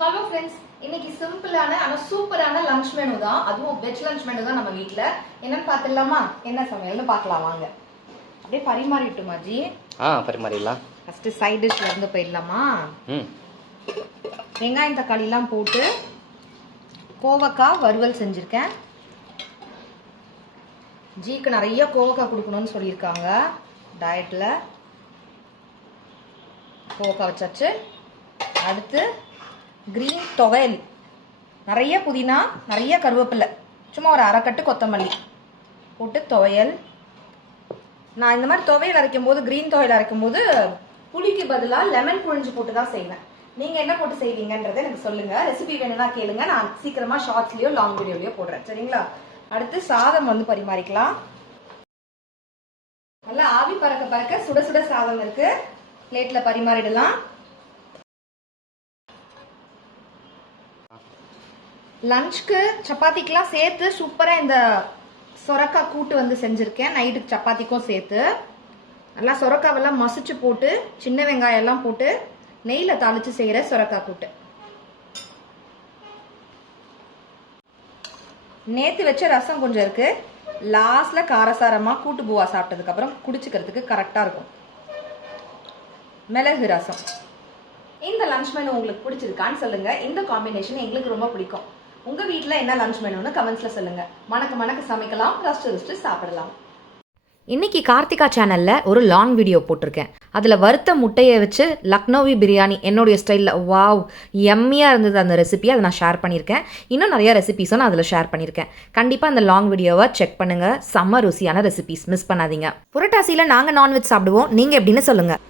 Hello friends, இன்னைக்கு சிம்பிளான ஆனால் சூப்பரான லஞ்ச் மெனு தான். அதுவும் வெஜ் லஞ்ச் மெனு தான் நம்ம வீட்டில். என்னன்னு பார்த்துடலாமா? என்ன சமையல்னு பார்க்கலாம் வாங்க. அப்படியே பரிமாறிட்டுமா ஜி? பரிமாறிடலாம். ஃபர்ஸ்ட் சைட் டிஷ்ல இருந்து போயிடலாமா? வெங்காயம் தக்காளிலாம் போட்டு கோவக்காய் வறுவல் செஞ்சுருக்கேன். ஜிக்கு நிறைய கோவக்காய் கொடுக்கணும்னு சொல்லியிருக்காங்க டயட்டில். கோவக்காய் வச்சாச்சு. அடுத்து கிரீன் துவையல், நிறைய புதினா, நிறைய கருவேப்பிலை, சும்மா ஒரு அரைக்கட்டு கொத்தமல்லி போட்டு துவையல். நான் இந்த மாதிரி துவையல் அரைக்கும் போது, கிரீன் துவையல் அரைக்கும் போது புளிக்கு பதிலாக லெமன் புழிஞ்சு போட்டு தான் செய்வேன். நீங்கள் என்ன போட்டு செய்வீங்கன்றதை எனக்கு சொல்லுங்கள். ரெசிபி வேணும்னா கேளுங்க, நான் சீக்கிரமாக ஷார்ட்ஸ்லேயோ லாங் வீடியோலையோ போடுறேன், சரிங்களா? அடுத்து சாதம் வந்து பரிமாறிக்கலாம். நல்லா ஆவி பறக்க பறக்க சுட சுட சாதம் இருக்கு, பிளேட்டில் பரிமாறிடலாம். லஞ்சுக்கு சப்பாத்திக்கெலாம் சேர்த்து சூப்பராக இந்த சொரக்காய் கூட்டு வந்து செஞ்சுருக்கேன். நைட்டுக்கு சப்பாத்திக்கும் சேர்த்து நல்லா சொரக்காவெல்லாம் மசிச்சு போட்டு சின்ன வெங்காயம் எல்லாம் போட்டு நெய்யில் தாளித்து செய்கிற சொரக்காய் கூட்டு. நேற்று வச்ச ரசம் கொஞ்சம் இருக்கு. லாஸ்டில் காரசாரமாக கூட்டு பூவா சாப்பிட்டதுக்கப்புறம் குடிச்சுக்கிறதுக்கு கரெக்டாக இருக்கும். மிளகு ரசம். இந்த லஞ்ச் மெனு உங்களுக்கு பிடிச்சிருக்கான்னு சொல்லுங்க. இந்த காம்பினேஷன் எங்களுக்கு ரொம்ப பிடிக்கும். உங்க வீட்டில் என்ன லஞ்ச் மெனுன்னு கமெண்ட்ஸ்ல சொல்லுங்க. மணக்க சமைக்கலாம், ரசிச்சு சாப்பிடலாம். இன்னைக்கு கார்த்திகா சேனலில் ஒரு லாங் வீடியோ போட்டிருக்கேன். அதில் வறுத்த முட்டையை வச்சு லக்னோவி பிரியாணி என்னுடைய ஸ்டைலில் வாவ் எம்மியாக இருந்தது அந்த ரெசிபி. அதை நான் ஷேர் பண்ணியிருக்கேன். இன்னும் நிறையா ரெசிபீஸும் நான் அதில் ஷேர் பண்ணியிருக்கேன். கண்டிப்பாக அந்த லாங் வீடியோவை செக் பண்ணுங்கள். செம்ம ருசியான ரெசிபீஸ், மிஸ் பண்ணாதீங்க. புரட்டாசியில் நாங்கள் நான்வெஜ் சாப்பிடுவோம், நீங்கள் எப்படின்னு சொல்லுங்கள்.